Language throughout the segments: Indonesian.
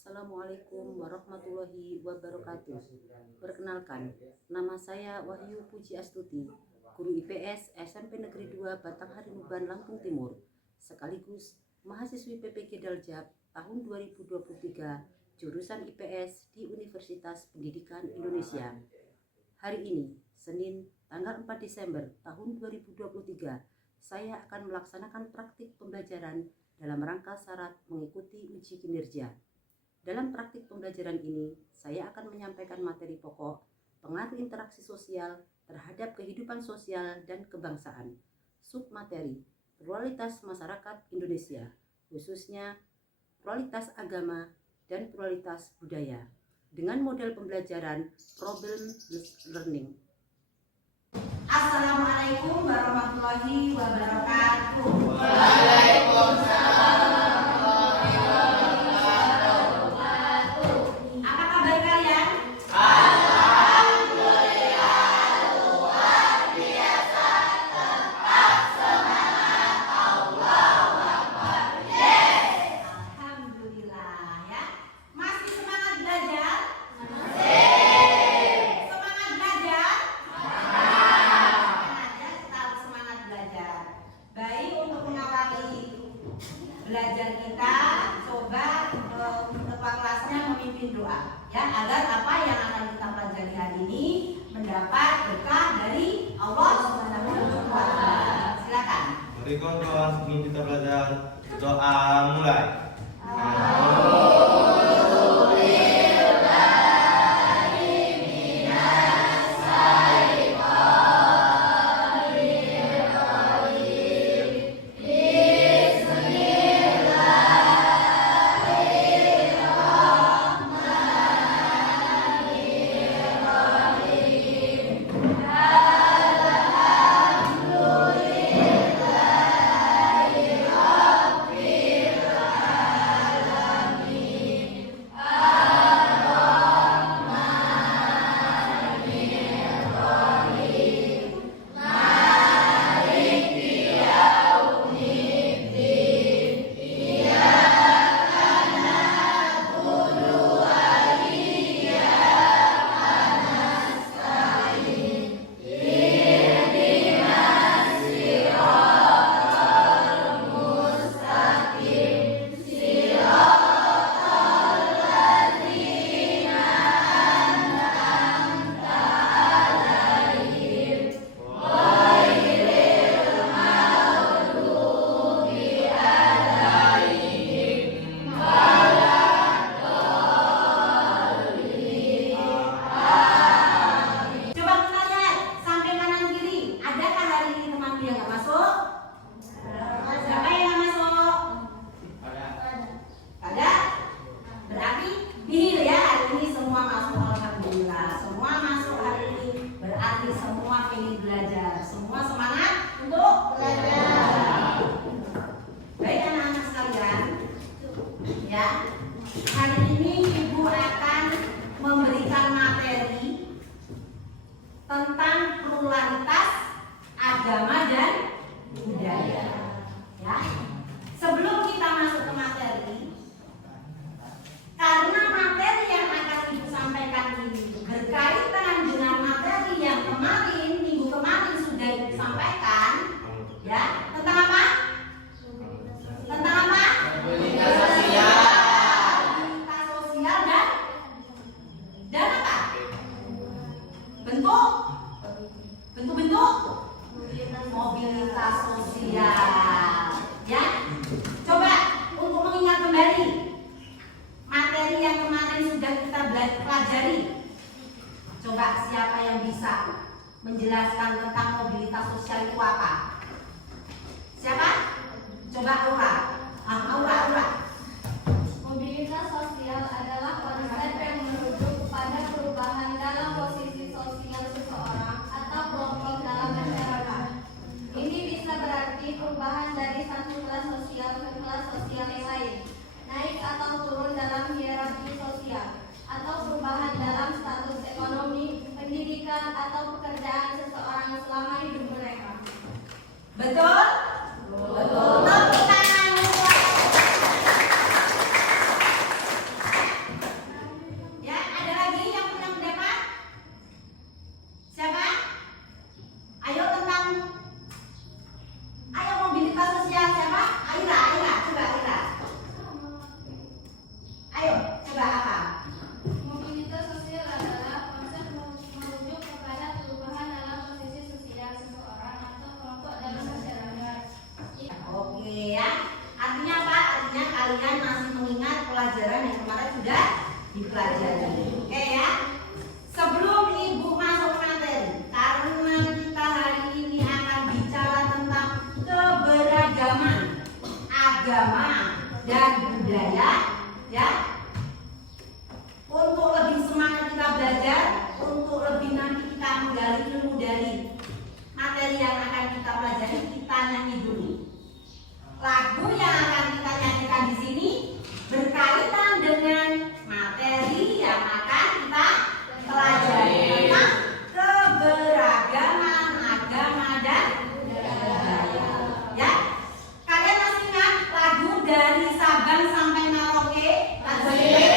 Assalamualaikum warahmatullahi wabarakatuh. Perkenalkan, nama saya Wahyu Puji Astuti, guru IPS SMP Negeri 2 Batanghari Nuban, Lampung Timur, sekaligus mahasiswi PPG Daljab tahun 2023, jurusan IPS di Universitas Pendidikan Indonesia. Hari ini, Senin, tanggal 4 Desember tahun 2023, saya akan melaksanakan praktik pembelajaran dalam rangka syarat mengikuti uji kinerja. Dalam praktik pembelajaran ini, saya akan menyampaikan materi pokok pengaruh interaksi sosial terhadap kehidupan sosial dan kebangsaan. Submateri, pluralitas masyarakat Indonesia, khususnya pluralitas agama dan pluralitas budaya, dengan model pembelajaran problem learning. Assalamualaikum warahmatullahi wabarakatuh. Waalaikumsalam. Belajar kita coba ketua kelasnya memimpin doa ya, agar apa yang akan kita pelajari hari ini mendapat berkah dari Allah Subhanahu wa taala. Silakan. Berikut doa sebelum kita belajar. Doa mulai. Hari ini Ibu akan memberikan materi tentang pluralitas agama dan budaya. Ya. Sebelum kita masuk ke materi, karena materi yang akan Ibu sampaikan ini berkaitan dengan materi yang minggu kemarin sudah Ibu sampaikan, ya, tentang apa? Tentang apa? Bentuk mobilitas sosial, ya. Coba untuk mengingat kembali materi yang kemarin sudah kita pelajari. Coba siapa yang bisa menjelaskan tentang mobilitas sosial itu apa? Siapa? Coba Aura. Aura. Mobilitas sosial adalah konsep yang merujuk kepada perubahan dalam posisi sosial seseorang atau kelompok dalam masyarakat. Ini bisa berarti perubahan dari satu kelas sosial ke kelas sosial yang lain, naik atau turun dalam hierarki sosial, atau perubahan dalam status ekonomi, pendidikan, atau pekerjaan seseorang selama hidup mereka. Betul? Betul. Tepuk tangan. Ayo, coba apa? Mobilitas sosial adalah konsep merujuk kepada perubahan dalam posisi sosial seseorang atau kelompok dalam masyarakat. Oke ya. Artinya apa? Artinya kalian masih mengingat pelajaran yang kemarin sudah dipelajari. Oke ya. Sebelum Ibu masuk materi, karena kita hari ini akan bicara tentang keberagaman agama dan budaya, ya. Untuk lebih semangat kita belajar, untuk lebih nanti kita menggali ilmu dari materi yang akan kita pelajari, kita nyanyi dulu. Lagu yang akan kita nyanyikan di sini berkaitan dengan materi yang akan kita pelajari tentang keberagaman agama dan budaya. Ya, kalian masih ingat lagu dari Sabang sampai Merauke? Lagu ini.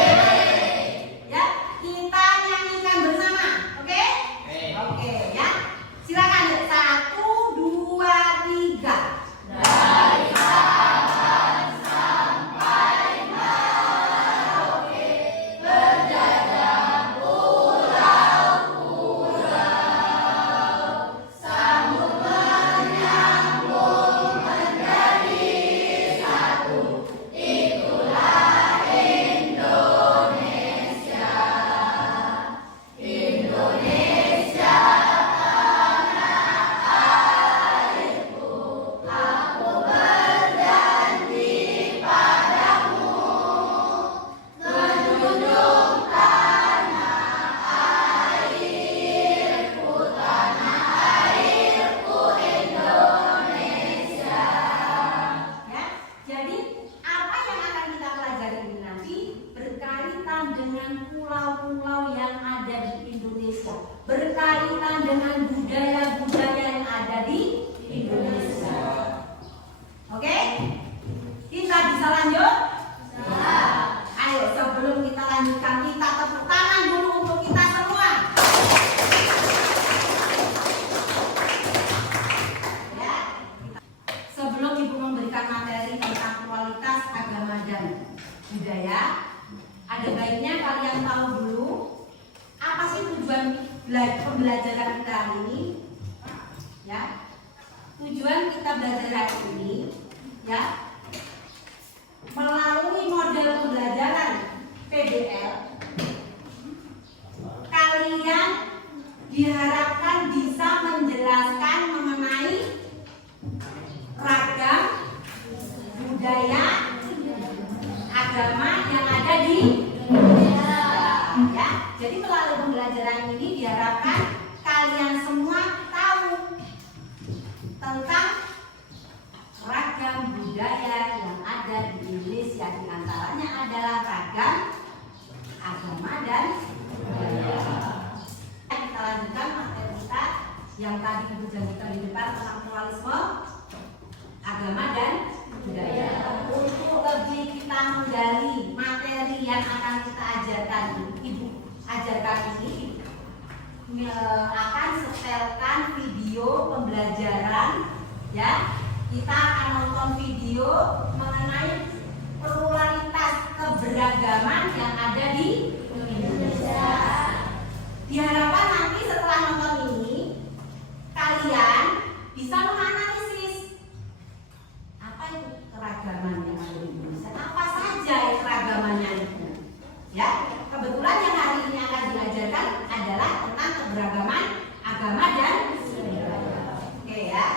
Ya, kita nyanyikan bersama, oke? Oke, ya. Silakan. 1, 2, 3. Ya, jadi apa yang akan kita pelajari ini nanti berkaitan dengan pulau-pulau yang ada di Indonesia, berkaitan dengan budaya-budaya yang ada di Indonesia. Oke? Kita bisa lanjut? Ayo, sebelum kita lanjutkan, kita tepuk tangan dulu untuk kita semua. Ya. Sebelum Ibu memberikan materi tentang kualitas agama dan budaya, ada baiknya kalian tahu dulu apa sih tujuan pembelajaran kita hari ini. Ya, tujuan kita belajar hari ini, ya, melalui model pembelajaran PBL, kalian diharapkan bisa menjelaskan mengenai ragam budaya agama yang ada di Indonesia. Ya, jadi melalui pembelajaran ini diharapkan kalian semua tahu tentang ragam budaya yang ada di Indonesia. Di antaranya adalah ragam agama dan budaya. Kita lanjutkan materi kita yang tadi Ibu janjikan di depan tentang pluralisme agama dan budaya. Untuk lebih kita menggali materi yang akan kita ajarkan, Ibu ajarkan ini akan setelkan video pembelajaran, ya. Kita akan nonton video mengenai pluralitas keberagaman yang ada di Indonesia. Diharapkan nanti setelah nonton ini kalian bisa menganalisis apa itu keragaman yang ada di Indonesia, apa saja keragamannya itu. Ya, kebetulan yang hari ini akan diajarkan adalah tentang keberagaman agama dan budaya. Oke ya.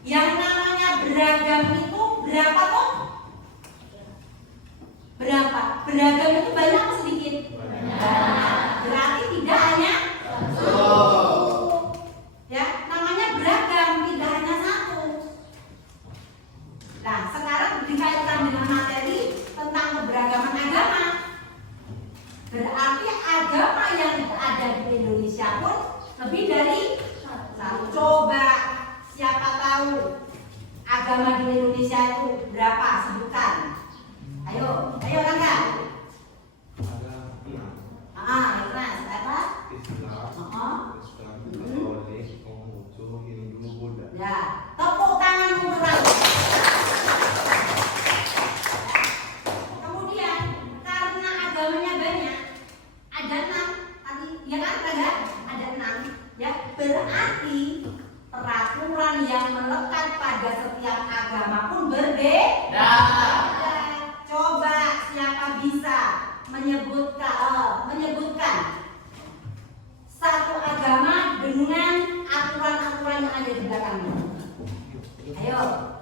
Yang namanya beragam itu berapa toh? Berapa? Beragam itu banyak atau sedikit? Berarti tidak hanya satu. Ya, namanya beragam, tidak hanya satu. Nah, sekarang dikaitkan dengan materi tentang keberagaman agama. Indonesia pun lebih dari satu. Coba siapa tahu agama di Indonesia itu berapa? Sebutkan. Ayo Rangga. Ada 6. Mas, apa? Islam, Kristen, Katolik, Konghucu, Hindu, Buddha. Ya, tepuk tangan untuk Rangga. Kemudian karena agamanya banyak, ada 6 tadi, ya kan Rangga? Ada 6. Ya, berarti peraturan yang melekat pada setiap agama pun berbeda. Coba siapa bisa menyebutkan satu agama dengan aturan-aturan yang ada di belakangnya. Ayo.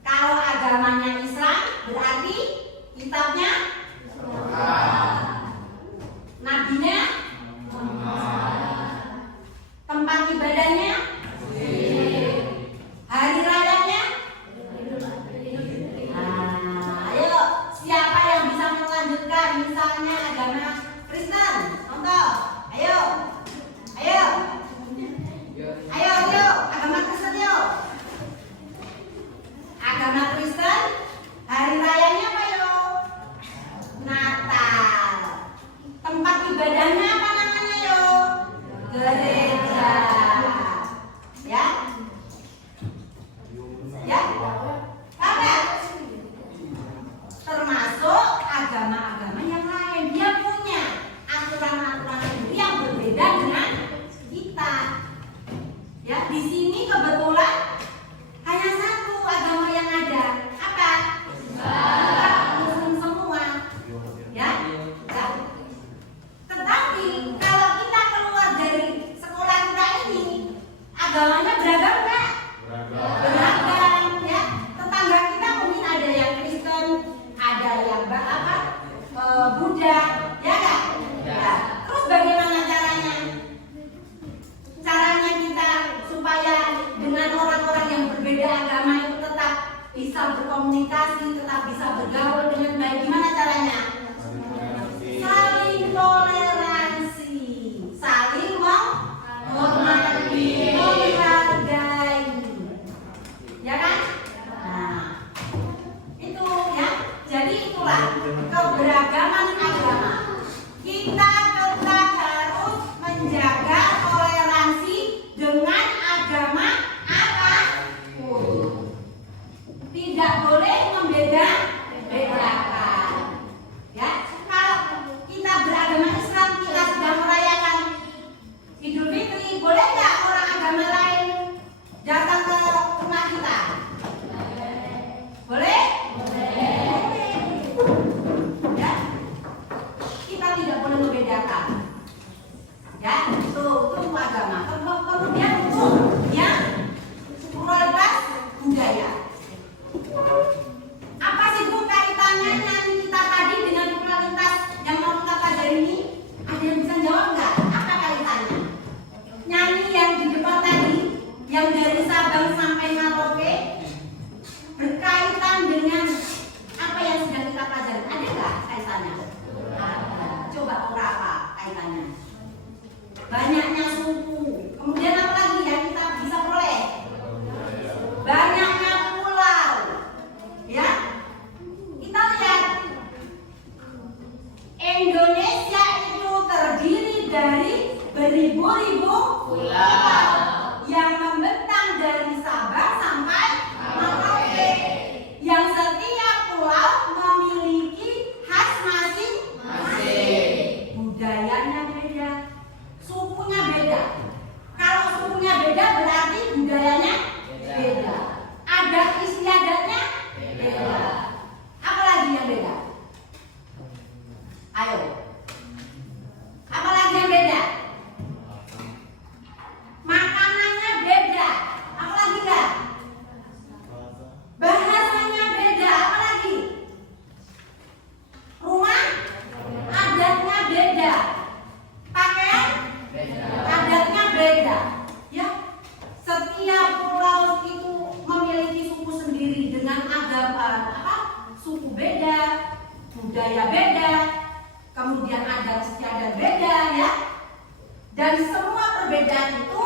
Kalau agamanya Islam berarti kitabnya nabinya, tempat ibadahnya, hari rayanya. Ayo, siapa yang bisa melanjutkan misalnya agama Kristen? Contoh, ayo, agama Kristen yuk. Agama Kristen, hari rayanya apa yuk? Natal. Tempat ibadahnya apa namanya yuk? Gereja. Ya? Ada. Termasuk agama-agama yang lain, dia punya aturan-aturan sendiri yang berbeda dengan kita. Ya, di sini kebetulan hanya satu agama yang ada. Apa? Muslim semua. Ya? Tetapi kalau kita keluar dari sekolah kita ini, agamanya beragam nggak? Beragam, ya. Tetangga kita mungkin ada yang Kristen, ada yang Buddha, ya nggak? Ya. Terus bagaimana caranya? Caranya kita supaya dengan orang-orang yang berbeda agama itu tetap bisa berkomunikasi, tetap bisa bergaul dengan baik. Gimana caranya? Saling toleransi, saling menghormati, menghargai, ya kan? Nah, itu ya. Jadi itulah keberagaman agama. Kita tetap harus menjaga toleransi dengan agama apapun. Tidak boleh membeda-bedakan. Ya, kalau kita beragama Islam, kita sedang merayakan Idul Fitri, boleh nggak orang agama lain datang ke rumah kita? Boleh? Ya, kita tidak boleh membedakan. Ya, itu agama. Kemudian itu ya pluralitas budaya. Apa sih Bu kaitannya nyanyi kita tadi dengan pluralitas yang mau kita pelajari ini? Ada yang bisa jawab nggak? Apa kaitannya? Nyanyi yang di depan tadi, yang dari Sabang sampai Merauke, berkaitan dengan apa yang sedang kita pelajari. Ada nggak kaitannya? Ada. Coba apa kaitannya? Banyaknya suku. Kemudian apa lagi yang kita bisa peroleh? Banyaknya pulau. Ya, kita lihat Indonesia itu terdiri dari beribu-ribu pulau yang membentang dari Sabang sampai Merauke, yang setiap pulau memiliki khas masing-masing. Budayanya beda, sukunya beda. Kalau sukunya beda berarti budayanya beda. Adat istiadatnya beda. Apa lagi yang beda? Ayo. Apa lagi yang beda? Maka Dan semua perbedaan itu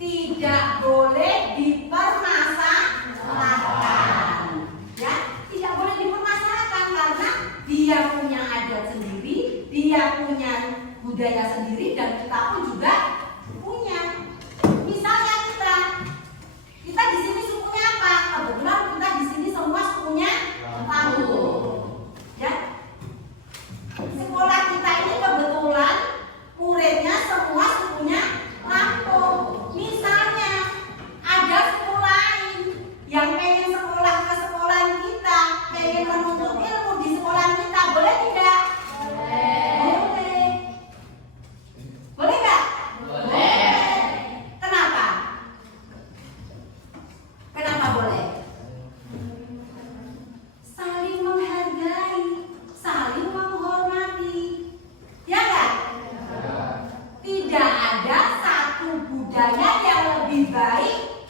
tidak boleh dipermasalahkan. Ya, tidak boleh dipermasalahkan karena dia punya adat sendiri, dia punya budaya sendiri, dan kita pun juga punya. Misalnya kita di sini sukunya apa? Kebetulan kita di sini semua sukunya Lampung. Ya. Sekolah kita ini kebetulan muridnya semua sukunya Lampung. Misalnya ada suku lain yang pengen sekolah ke sekolah kita, pengen menuntut ilmu di sekolah kita, boleh tidak? Boleh. Boleh nggak? Boleh. Kenapa? Kenapa boleh? Saling menghargai, saling menghormati. Ya kan? Tidak ada satu budaya yang lebih baik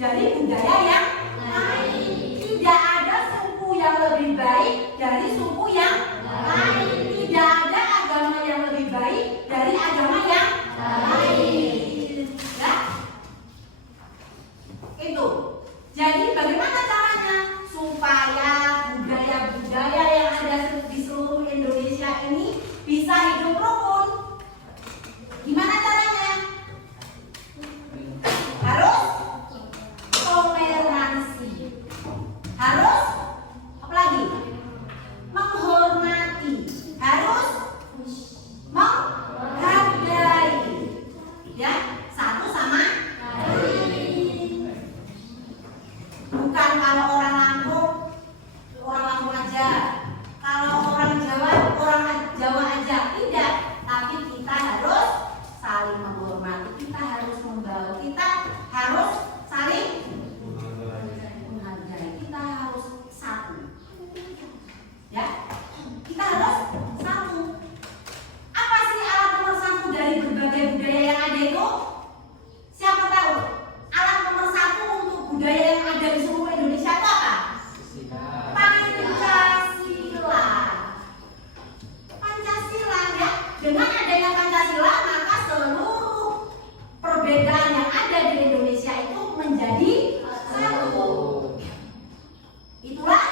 dari budaya yang lain. Tidak ada suku yang lebih baik dari suku yang lain. Tidak ada agama yang lebih baik dari agama yang lain. Ya? Itu. Jadi bagaimana caranya supaya budaya-budaya yang ada di seluruh Indonesia ini bisa hidup rukun? Gimana caranya? Harus toleransi. Harus apa lagi? Menghormati. Harus menghargai. Ya, satu sama lain. Bukan kalau orang Lampung aja. Kalau orang Jawa aja, tidak. Tapi kita harus saling menghormati, kita harus membawa, kita harus saling menghargai, kita harus satu. Ya, kita harus satu. Apa sih alat pemersatu dari berbagai budaya yang ada itu? Siapa tahu? Alat pemersatu untuk budaya yang ada di seluruh Indonesia itu apa? Pancasila. Pancasila, ya. Dengan adanya Pancasila, maka seluruh perbedaan yang ada di Indonesia itu menjadi satu. Itulah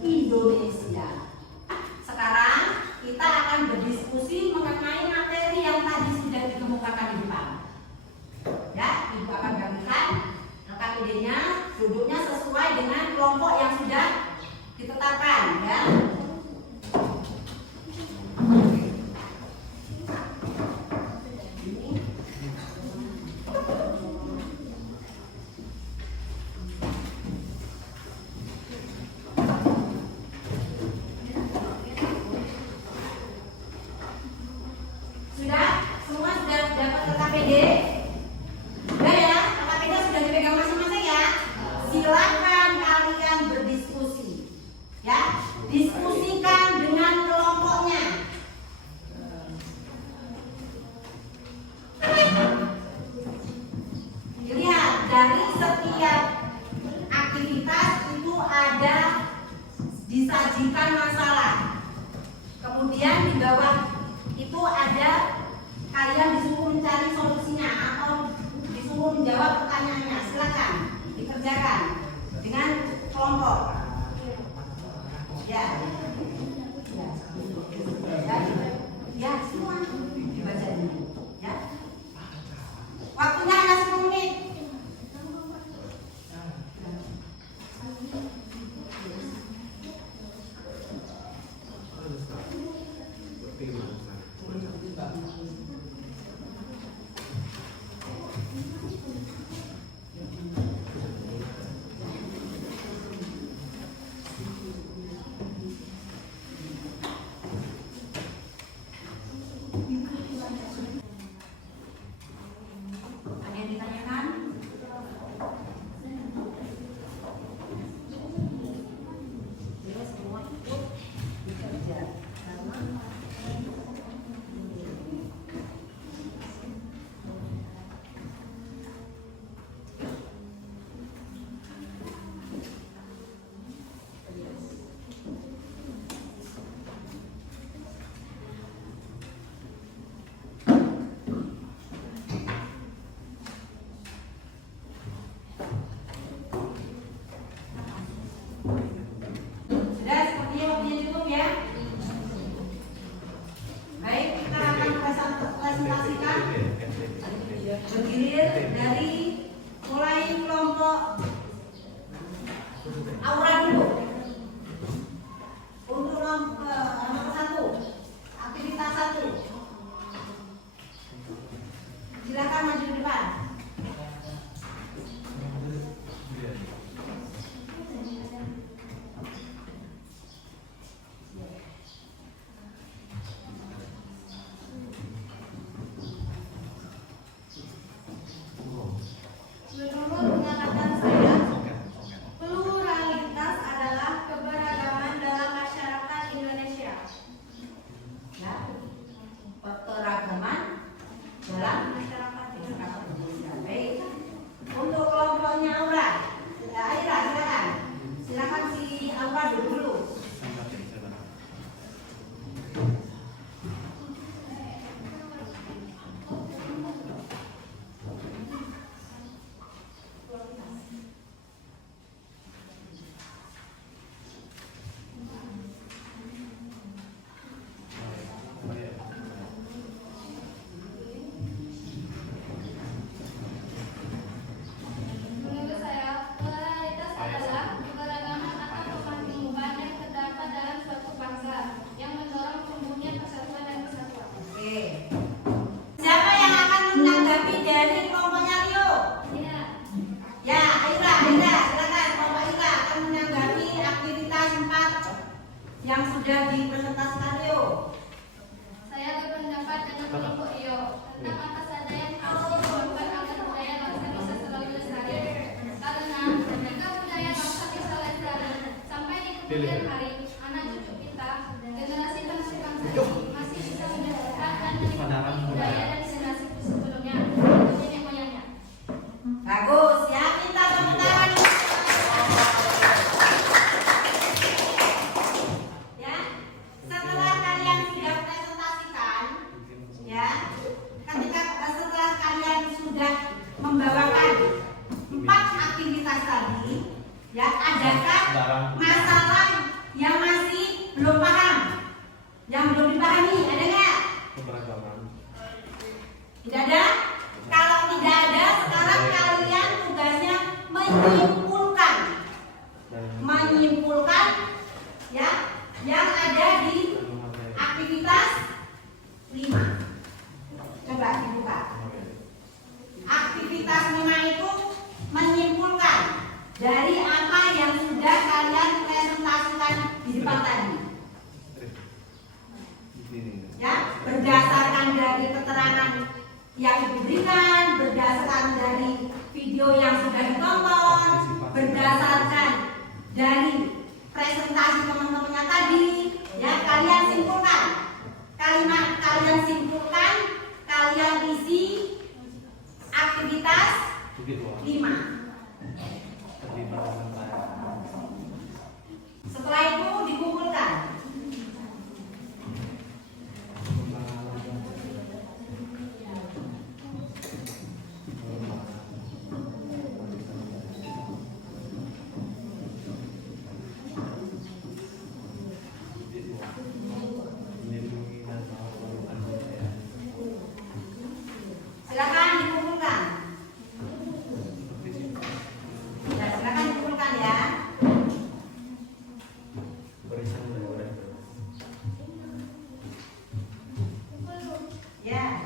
Indonesia. Sekarang kita akan berdiskusi mengenai materi yang tadi sudah dikemukakan di depan. Ya, Ibu akan bagikan LKPD-nya, duduknya sesuai dengan kelompok yang sudah ditetapkan, ya. Sudah? Semua sudah dapat LKPD? Sudah ya? LKPD sudah dipegang masing-masing ya? Silakan kalian berdiskusi. Ya, diskusikan dengan kelompoknya. Lihat, dari setiap aktivitas itu ada disajikan masalah. Kemudian di bawah itu ada kalian disuruh mencari solusinya atau disuruh menjawab pertanyaannya. Silakan dikerjakan dengan kelompok. Ya, ya semua dibaca dulu. Ya, waktunya hanya 10 menit. Ada yang ditanyakan? Ya, semua itu dikerja. Karena keberagaman. Tidak ada? Kalau tidak ada, sekarang kalian tugasnya menyimpulkan. Menyimpulkan ya yang ada di aktivitas 5. Coba dibuka. Aktivitas 5 itu menyimpulkan dari apa yang sudah kalian presentasikan di depan tadi. Ya, berdasarkan dari keterangan yang diberikan, berdasarkan dari video yang sudah ditonton, berdasarkan dari presentasi teman-temannya tadi, ya kalian simpulkan. Kalimat kalian simpulkan, kalian isi aktivitas 5. Setelah itu dikumpulkan. Silakan dikumpulkan. Ya, silakan dikumpulkan ya. Ya.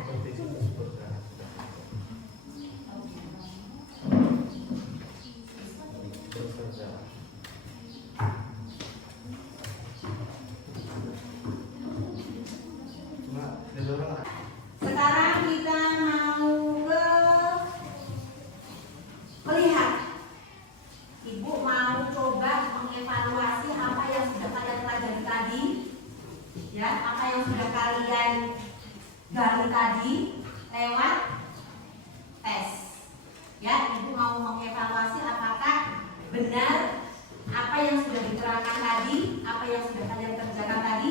Sekarang kita mau ke melihat. Ibu mau coba mengevaluasi apa yang sudah kalian pelajari tadi, ya, apa yang sudah kalian gali tadi lewat tes. Ya, ibu mau mengevaluasi apakah benar apa yang sudah diterangkan tadi, apa yang sudah kalian kerjakan tadi,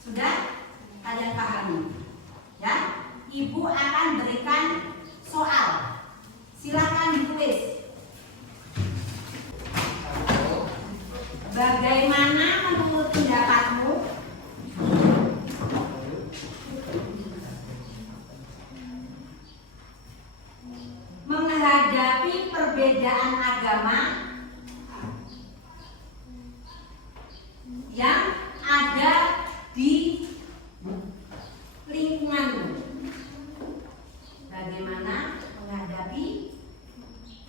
sudah kalian pahami. Ya, ibu akan berikan soal. Silakan ditulis. Bagaimana menurut pendapatmu menghadapi perbedaan agama yang ada di lingkunganmu? Bagaimana menghadapi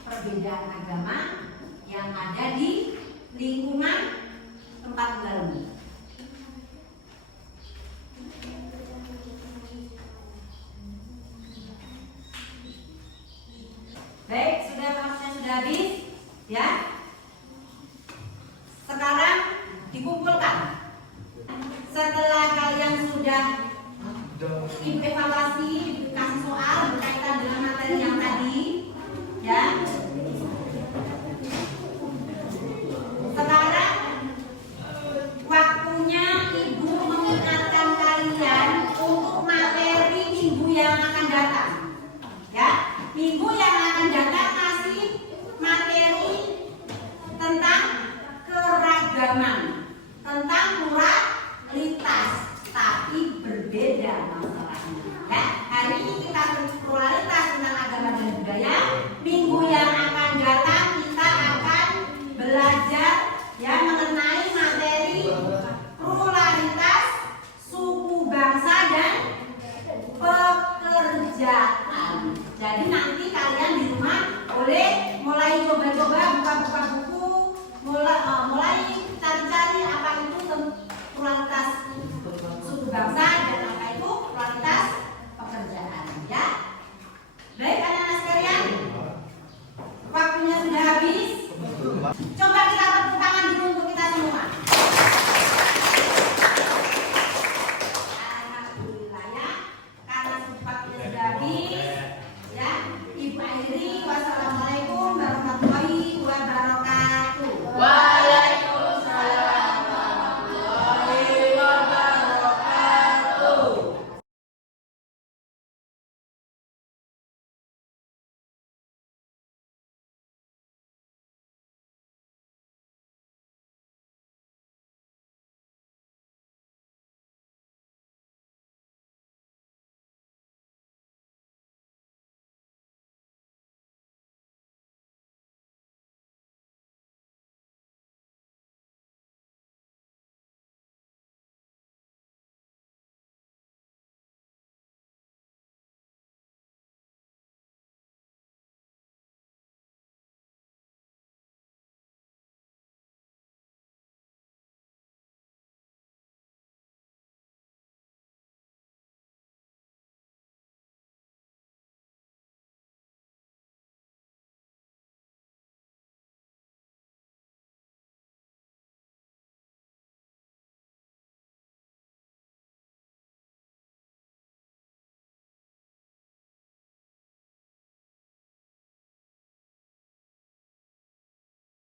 perbedaan agama yang ada di lingkungan tempat tinggalmu? Baik, waktunya sudah habis, ya. Sekarang dikumpulkan. Setelah kalian sudah evaluasi, kasih soal berkaitan dengan materi yang tadi, ya. Sekarang waktunya ibu mengingatkan kalian untuk materi minggu yang akan datang, ya. Minggu yang akan datang kasih materi tentang keragaman, tentang pluralitas, tapi berbeda masalahnya. Ya, hari ini kita pluralitas tentang agama dan budaya. Minggu yang akan datang kita akan belajar ya mengenai materi pluralitas suku bangsa dan pekerjaan. Jadi nanti kalian di rumah boleh mulai coba-coba buka-buka buku, mulai cari-cari apa itu pluralitas suku bangsa